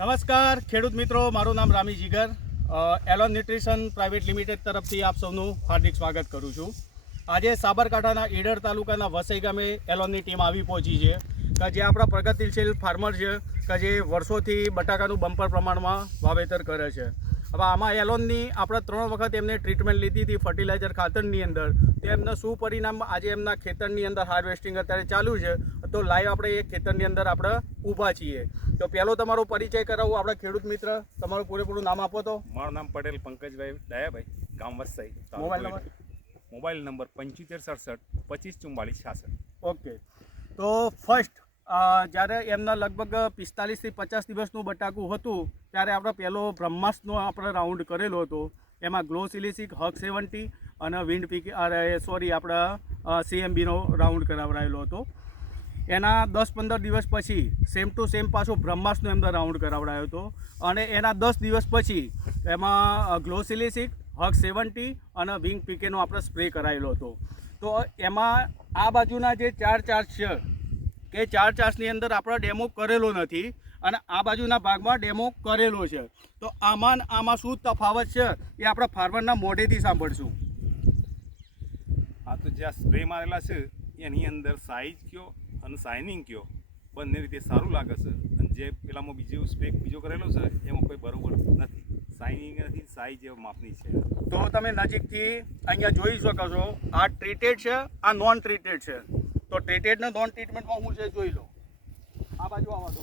નમસ્કાર ખેડૂત મિત્રો, મારું નામ રામી જીગર, એલોન ન્યુટ્રિશન પ્રાઇવેટ લિમિટેડ તરફથી આપ સૌનું હાર્દિક સ્વાગત કરું છું. આજે સાબરકાંઠાના ઈડર તાલુકાના વસઈ ગામે એલોનની ટીમ આવી પહોંચી છે કે જે આપણા પ્રગતિશીલ ફાર્મર છે કે જે વર્ષોથી બટાકાનું બમ્પર પ્રમાણમાં વાવેતર કરે છે. હવે આમાં એલોનની આપણે 3 વખત એમને ટ્રીટમેન્ટ લીધી હતી ફર્ટિલાઇઝર ખાતરની અંદર. તો એમનું શું પરિણામ આજે એમના ખેતરની અંદર હાર્વેસ્ટિંગ અત્યારે ચાલુ છે. તો લાઈવ આપણે એ ખેતરની અંદર આપણે ઊભા છીએ. તો પહેલો તમારો પરિચય કરાવું આપણા ખેડૂત મિત્ર, તમારું પૂરેપૂરું નામ આપો. તો મારું નામ પટેલ પંકજભાઈ દયાભાઈ, ગામ વસઈ. Mobile number 7567 2544 66. ઓકે. તો ફર્સ્ટ જ્યારે એમના લગભગ 45 થી 50 દિવસનું બટાકું હતું ત્યારે આપણે પહેલો બ્રહ્માસ્ત્રનો આપણે રાઉન્ડ કરેલો હતો. એમાં ગ્લો સિલિસિક, હક 70 અને વિન્ડ પીક આપણા CMBનો રાઉન્ડ કરાવડાયેલો હતો. એના 10-15 દિવસ પછી સેમ ટુ સેમ પાછો બ્રહ્માસ્ત્રનો એમને રાઉન્ડ કરાવડાયો હતો અને એના 10 દિવસ પછી એમાં ગ્લો સિલિસિક, હક 70 અને વિંગ પીકેનો આપણે સ્પ્રે કરાયેલો હતો. તો એમાં આ બાજુના જે 4 ચાર્જ છે કે 4 ચાર્જની અંદર આપણે ડેમો કરેલો નથી અને આ બાજુના ભાગમાં ડેમો કરેલો છે. તો આમાં શું તફાવત છે એ આપણે ફાર્મરના મોઢેથી સાંભળશું. આ તો જ્યાં સ્પ્રે મારેલા છે એની અંદર સાઇઝ કયો અને શાઇનિંગ કયો બંને રીતે સારું લાગે છે. અને જે પેલામાં બીજો કરેલો છે એમાં કોઈ બરોબર નથી, શાઇનિંગ નથી, સાઇઝ એવા માપની છે. તો તમે નજીકથી અહીંયા જોઈ શકો છો, આ ટ્રીટેડ છે, આ નોન ટ્રીટેડ છે. તો ટ્રીટેડ ને નોન ટ્રીટમેન્ટમાં હું છે જોઈ લો. આ બાજુ આવવા દો.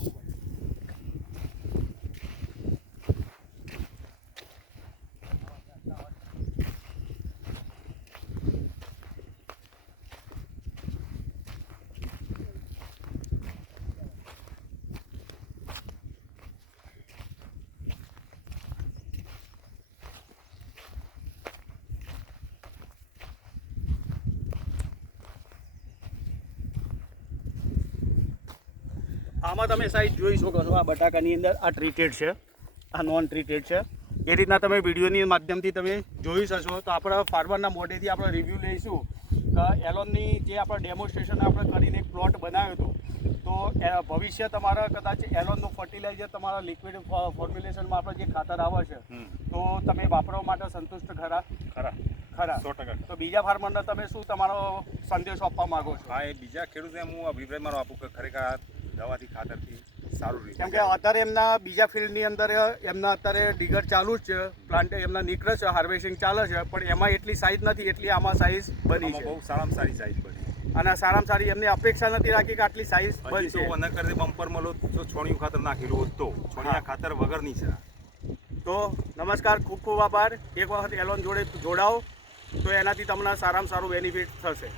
આમાં તમે સાઈઝ જોઈ શકો છો. આ બટાકાની અંદર આ ટ્રીટેડ છે, આ નોન ટ્રીટેડ છે. એ રીતના તમે વિડીયોની માધ્યમથી તમે જોઈ શકશો. તો આપણા ફાર્મરના મોઢેથી આપણે રિવ્યૂ લઈશું કે એલોનની જે આપણે ડેમોન્સ્ટ્રેશન આપણે કરીને એક પ્લોટ બનાવ્યો હતો. તો ભવિષ્ય તમારા કદાચ એલોનનું ફર્ટિલાઇઝર તમારા લિક્વિડ ફોર્મ્યુલેશનમાં આપણે જે ખાતર આવે છે તો તમે વાપરવા માટે સંતુષ્ટ ખરા? ખરા 100%. તો બીજા ફાર્મરને તમે શું તમારો સંદેશો આપવા માંગો છો? હા, એ બીજા ખેડૂતને હું અભિપ્રાય મારો આપું કે ખરેખર આ દવાથી ખાતરથી સારું રીતે, કેમ કે અત્યારે એમના બીજા ફિલ્ડની અંદર એમના અત્યારે ડીગર ચાલુ જ છે, પ્લાન્ટ એમના નીકળે છે, હાર્વેસ્ટિંગ ચાલે છે, પણ એમાં એટલી સાઇઝ નથી એટલી આમાં સાઇઝ બની છે. બહુ સારામાં સારી સાઇઝ બની અને સારામાં સારી એમની અપેક્ષા નથી રાખી કે આટલી સાઇઝ બની છે. તો ન કરે બમ્પર મળો તો છોણિયું ખાતર નાખેલું હોત તો છોણિયા ખાતર વગરની છે. તો નમસ્કાર, ખૂબ ખૂબ આભાર. એક વખત એલોન જોડે જોડાઓ તો એનાથી તમને સારામાં સારું બેનિફિટ થશે.